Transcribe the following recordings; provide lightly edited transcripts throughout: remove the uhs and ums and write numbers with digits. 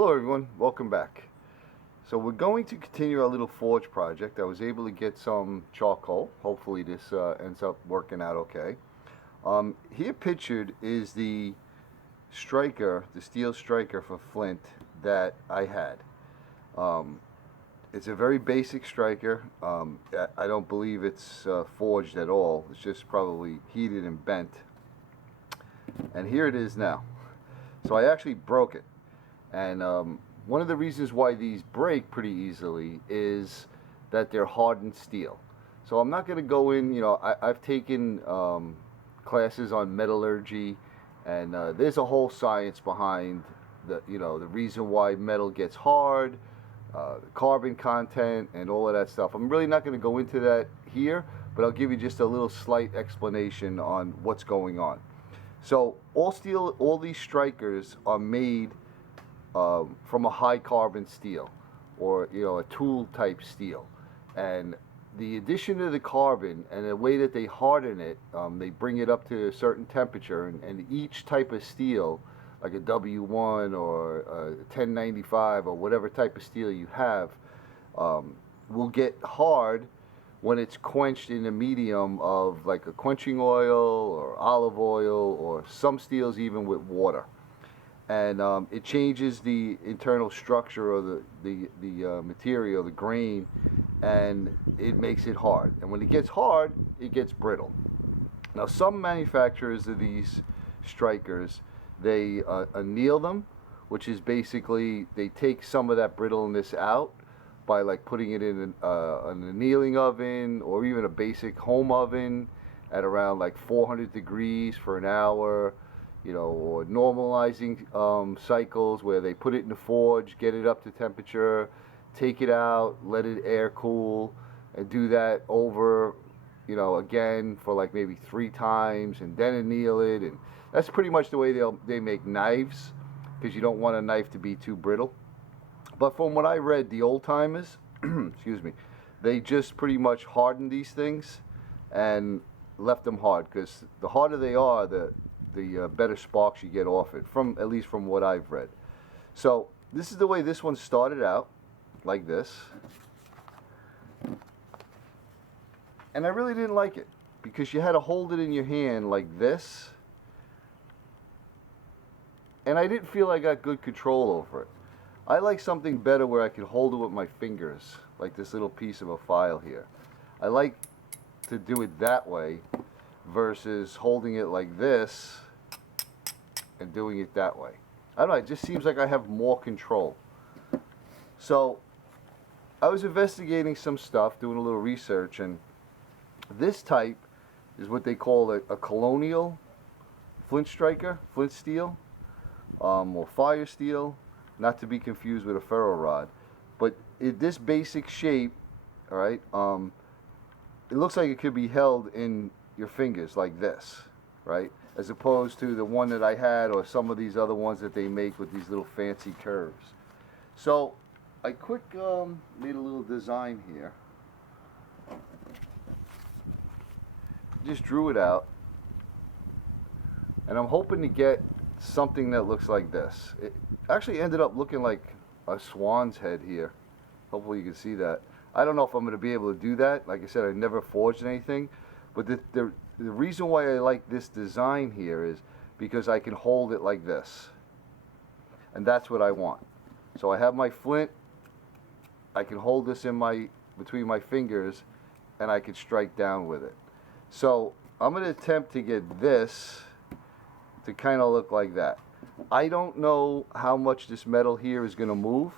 Hello everyone, welcome back. So we're going to continue our little forge project. I was able to get some charcoal. Hopefully this ends up working out okay. Here pictured is the striker, the steel striker for flint that I had. It's a very basic striker. I don't believe it's forged at all. It's just probably heated and bent. And here it is now. So I actually broke it. And one of the reasons why these break pretty easily is that they're hardened steel. So I'm not going to go in, I've taken classes on metallurgy, and there's a whole science behind the reason why metal gets hard, the carbon content, and all of that stuff. I'm really not going to go into that here, but I'll give you just a little slight explanation on what's going on. So all these strikers are made from a high carbon steel, or a tool type steel, and the addition of the carbon and the way that they harden it, they bring it up to a certain temperature, and each type of steel, like a W1 or a 1095 or whatever type of steel you have, will get hard when it's quenched in a medium of like a quenching oil or olive oil, or some steels even with water. And it changes the internal structure of the material, the grain, and it makes it hard. And when it gets hard, it gets brittle. Now, some manufacturers of these strikers, they anneal them, which is basically they take some of that brittleness out by like putting it in an annealing oven, or even a basic home oven at around like 400 degrees for an hour. Or normalizing cycles where they put it in the forge, get it up to temperature, take it out, let it air cool, and do that over, again for like maybe 3 times, and then anneal it. And that's pretty much the way they make knives, because you don't want a knife to be too brittle. But from what I read, the old timers, excuse me, they just pretty much hardened these things and left them hard, because the harder they are, the better sparks you get off it, at least from what I've read. So this is the way this one started out, like this. And I really didn't like it, because you had to hold it in your hand like this, and I didn't feel I got good control over it. I like something better where I could hold it with my fingers, like this little piece of a file here. I like to do it that way versus holding it like this and doing it that way. I don't know, it just seems like I have more control. So I was investigating some stuff, doing a little research, and this type is what they call a colonial flint striker, flint steel, or fire steel, not to be confused with a ferro rod. But this basic shape, all right, it looks like it could be held in your fingers like this, right? As opposed to the one that I had, or some of these other ones that they make with these little fancy curves. So I made a little design here. Just drew it out, and I'm hoping to get something that looks like this. It actually ended up looking like a swan's head here. Hopefully you can see that. I don't know if I'm going to be able to do that. Like I said, I never forged anything, but the reason why I like this design here is because I can hold it like this, and that's what I want. So I have my flint, I can hold this between my fingers, and I can strike down with it. So I'm going to attempt to get this to kind of look like that. I don't know how much this metal here is going to move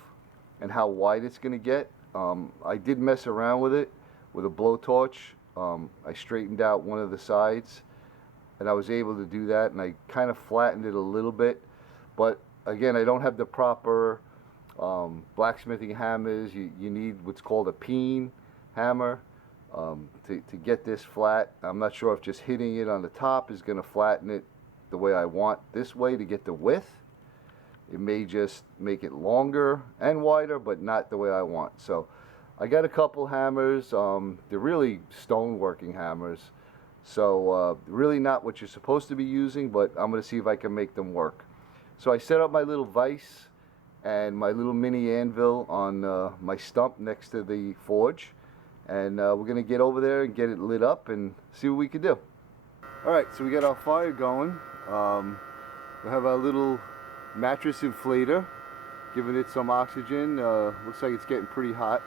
and how wide it's going to get. I did mess around with it with a blowtorch. I straightened out one of the sides, and I was able to do that, and I kind of flattened it a little bit. But again, I don't have the proper blacksmithing hammers. You need what's called a peen hammer to get this flat. I'm not sure if just hitting it on the top is going to flatten it the way I want this way to get the width. It may just make it longer and wider, but not the way I want. So I got a couple hammers. They're really stoneworking hammers, so really not what you're supposed to be using, but I'm going to see if I can make them work. So I set up my little vise and my little mini anvil on my stump next to the forge, and we're gonna get over there and get it lit up and see what we can do. Alright, so we got our fire going. We have our little mattress inflator, giving it some oxygen. Looks like it's getting pretty hot.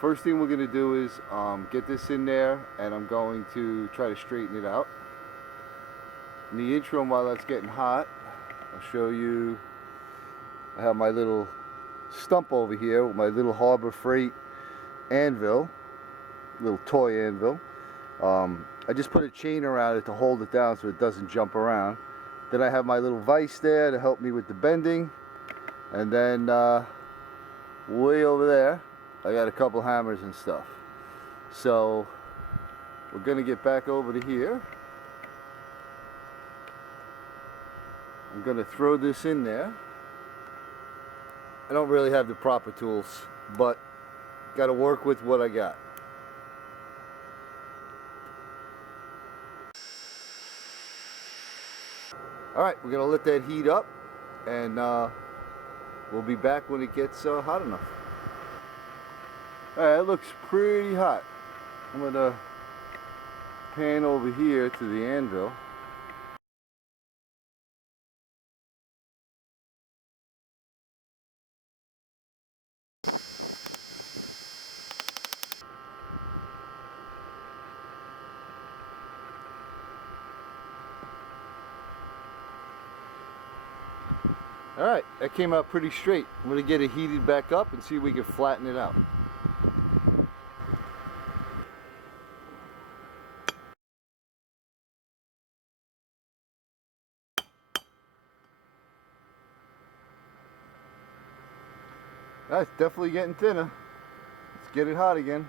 First thing we're gonna do is get this in there, and I'm going to try to straighten it out. In the interim, while that's getting hot, I'll show you. I have my little stump over here with my little Harbor Freight anvil, little toy anvil. I just put a chain around it to hold it down so it doesn't jump around. Then I have my little vise there to help me with the bending, and then way over there I got a couple hammers and stuff. So we're gonna get back over to here. I'm gonna throw this in there. I don't really have the proper tools, but got to work with what I got. Alright, we're gonna let that heat up, and we'll be back when it gets hot enough. Alright, it looks pretty hot. I'm gonna pan over here to the anvil. Alright, that came out pretty straight. I'm going to get it heated back up and see if we can flatten it out. That's definitely getting thinner. Let's get it hot again.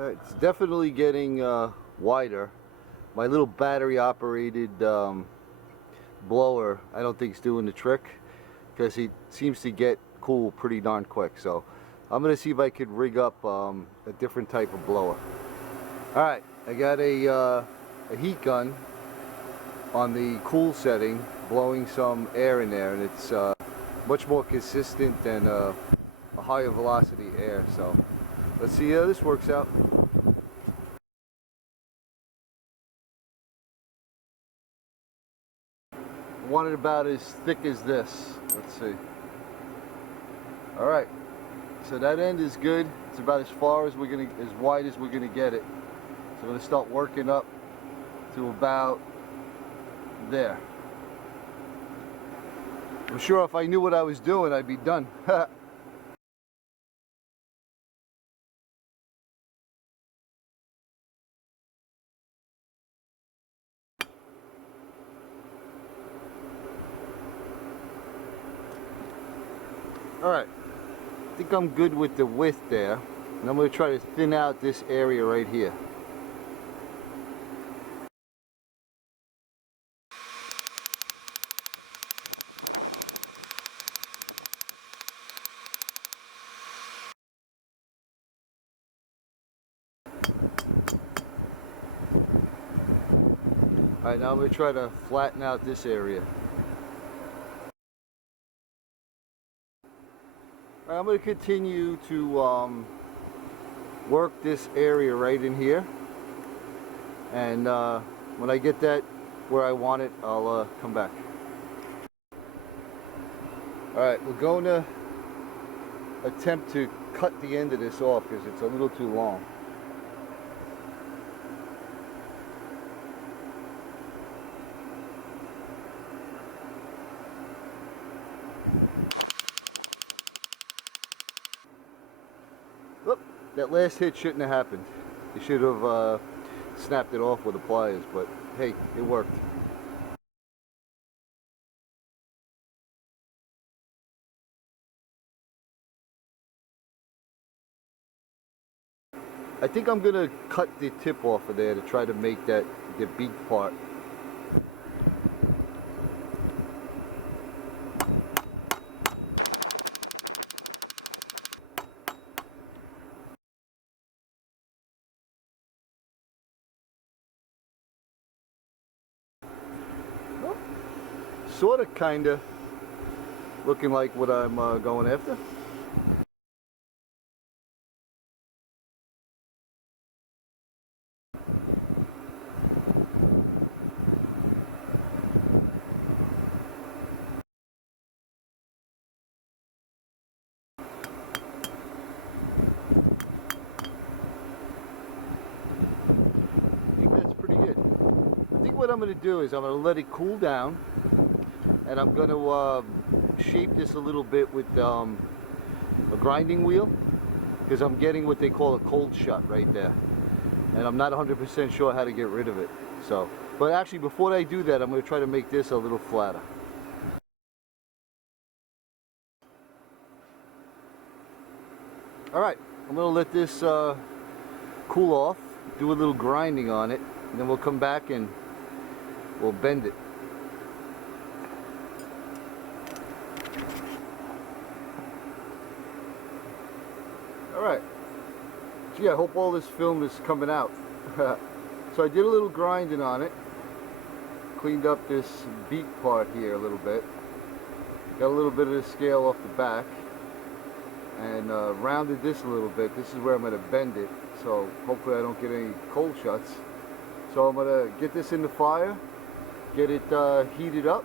It's definitely getting wider. My little battery operated blower, I don't think it's doing the trick, because it seems to get cool pretty darn quick. So I'm going to see if I could rig up a different type of blower. Alright, I got a heat gun on the cool setting, blowing some air in there, and it's much more consistent than a higher velocity air. So let's see how this works out. I want it about as thick as this. Let's see. Alright, so that end is good. It's about as far as as wide as we're gonna get it. So I'm gonna start working up to about there. I'm sure if I knew what I was doing, I'd be done. Alright, I think I'm good with the width there, and I'm going to try to thin out this area right here. Alright, now I'm going to try to flatten out this area. I'm going to continue to work this area right in here, and when I get that where I want it, I'll come back. Alright, we're going to attempt to cut the end of this off because it's a little too long. Oop, that last hit shouldn't have happened. You should have snapped it off with the pliers, but hey, it worked. I think I'm gonna cut the tip off of there to try to make that the beak part. sort of, kind of looking like what I'm going after. I think that's pretty good. I think what I'm going to do is I'm going to let it cool down, and I'm going to shape this a little bit with a grinding wheel, because I'm getting what they call a cold shut right there, and I'm not 100% sure how to get rid of it. So, but actually before I do that, I'm going to try to make this a little flatter. Alright, I'm going to let this cool off, do a little grinding on it, and then we'll come back and we'll bend it. Alright, gee, I hope all this film is coming out. So I did a little grinding on it, cleaned up this beak part here a little bit, got a little bit of the scale off the back, and rounded this a little bit. This is where I'm going to bend it, so hopefully I don't get any cold shuts. So I'm going to get this in the fire, get it heated up,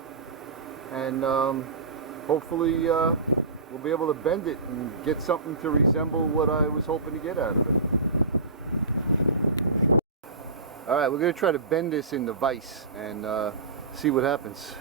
and hopefully we'll be able to bend it and get something to resemble what I was hoping to get out of it. Alright, we're going to try to bend this in the vise and see what happens.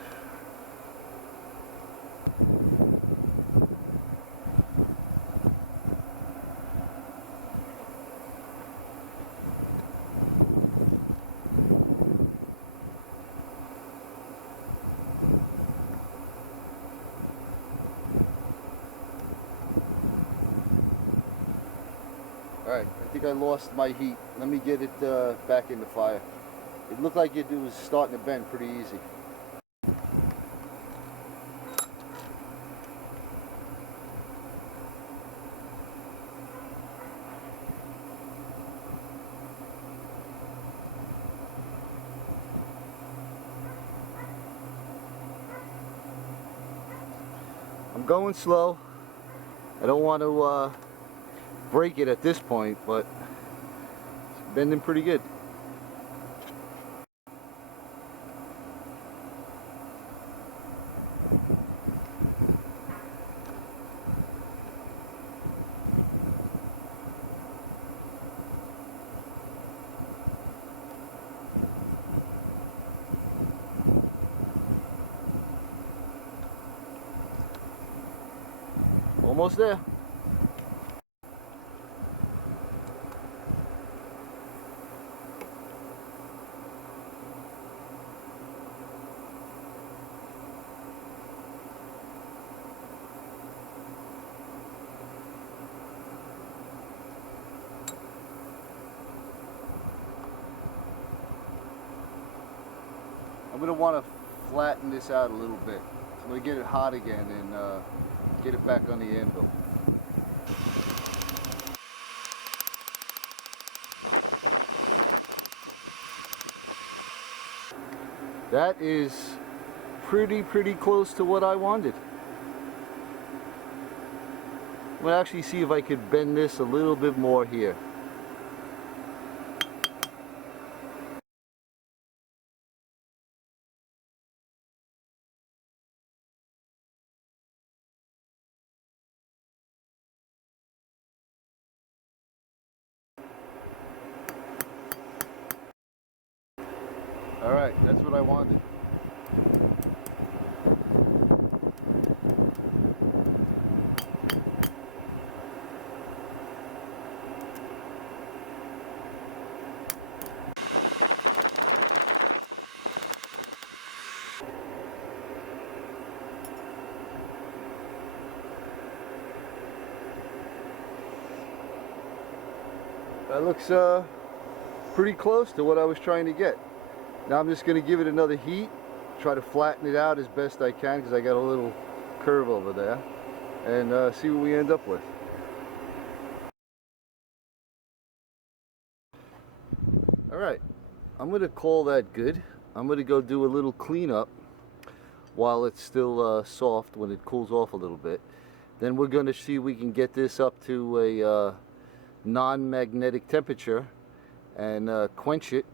Alright, I think I lost my heat. Let me get it back in the fire. It looked like it was starting to bend pretty easy. I'm going slow. I don't want to break it at this point, but it's bending pretty good. Almost there. I'm going to want to flatten this out a little bit. I'm going to get it hot again and get it back on the anvil. That is pretty close to what I wanted. I'm going to actually see if I could bend this a little bit more here. Alright, that's what I wanted. That looks pretty close to what I was trying to get. Now I'm just going to give it another heat, try to flatten it out as best I can because I got a little curve over there, and see what we end up with. Alright, I'm going to call that good. I'm going to go do a little cleanup while it's still soft when it cools off a little bit. Then we're going to see if we can get this up to a non-magnetic temperature and quench it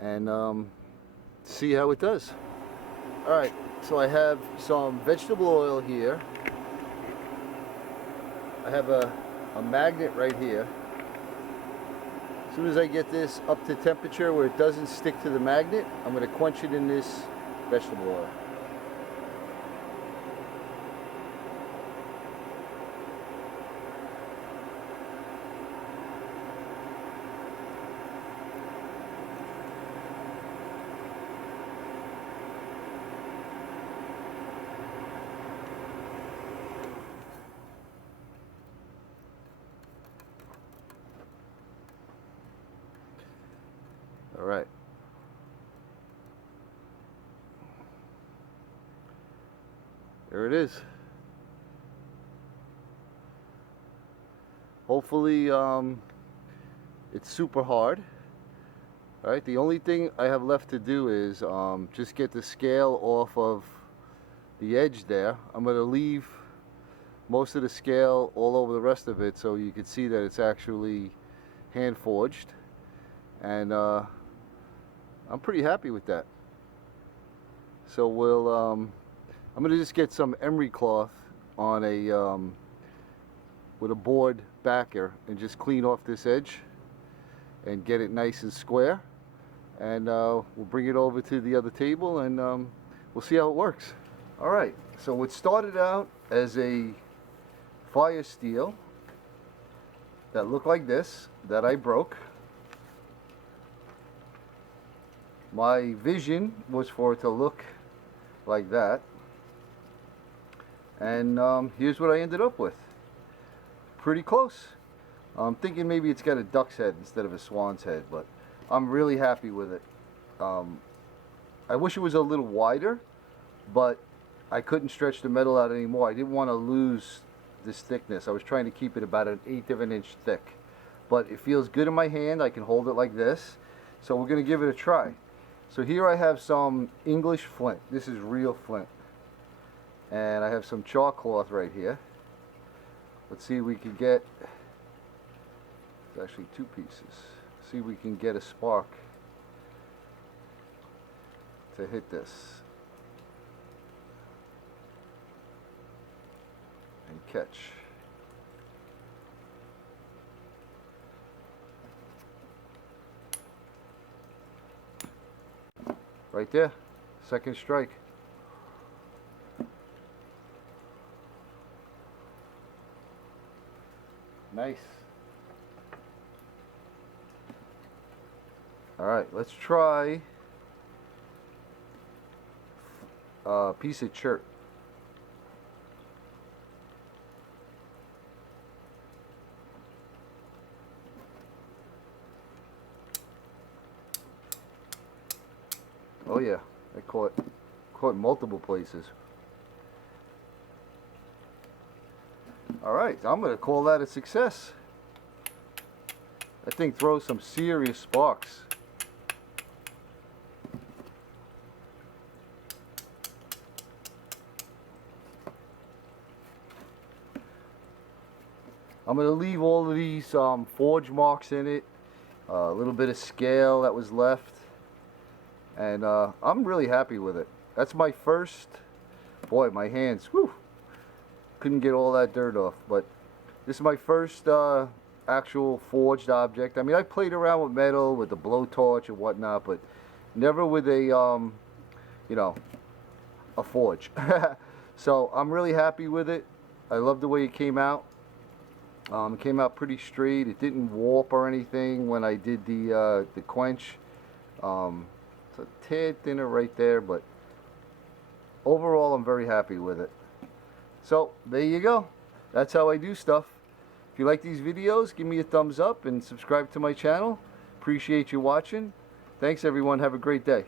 and see how it does. Alright, so I have some vegetable oil here. I have a magnet right here. As soon as I get this up to temperature where it doesn't stick to the magnet, I'm going to quench it in this vegetable oil. All right. There it is. Hopefully it's super hard. All right, the only thing I have left to do is just get the scale off of the edge there. I'm going to leave most of the scale all over the rest of it so you can see that it's actually hand forged, and I'm pretty happy with that. So we'll I'm going to just get some emery cloth on a with a board backer and just clean off this edge and get it nice and square, and we'll bring it over to the other table and we'll see how it works. Alright, so what started out as a fire steel that looked like this, that I broke. My vision was for it to look like that, and here's what I ended up with. Pretty close. I'm thinking maybe it's got a duck's head instead of a swan's head, but I'm really happy with it. I wish it was a little wider, but I couldn't stretch the metal out anymore. I didn't want to lose this thickness. I was trying to keep it about 1/8 of an inch thick, but it feels good in my hand. I can hold it like this, so we're going to give it a try. So here I have some English flint. This is real flint, and I have some chalk cloth right here. Let's see if we can get, it's actually 2 pieces. See if we can get a spark to hit this and catch. Right there, second strike. Nice. Alright, let's try a piece of chert. Oh yeah, I caught multiple places. Alright, I'm going to call that a success. That thing throws some serious sparks. I'm going to leave all of these forge marks in it, a little bit of scale that was left, and I'm really happy with it. That's my first, boy, my hands, whew, couldn't get all that dirt off, but this is my first actual forged object. I mean, I played around with metal, with the blowtorch and whatnot, but never with a, you know, a forge. So I'm really happy with it. I love the way it came out. It came out pretty straight. It didn't warp or anything when I did the quench. It's a tad thinner right there, but overall I'm very happy with it. So there you go. That's how I do stuff. If you like these videos, give me a thumbs up and subscribe to my channel. Appreciate you watching. Thanks everyone. Have a great day.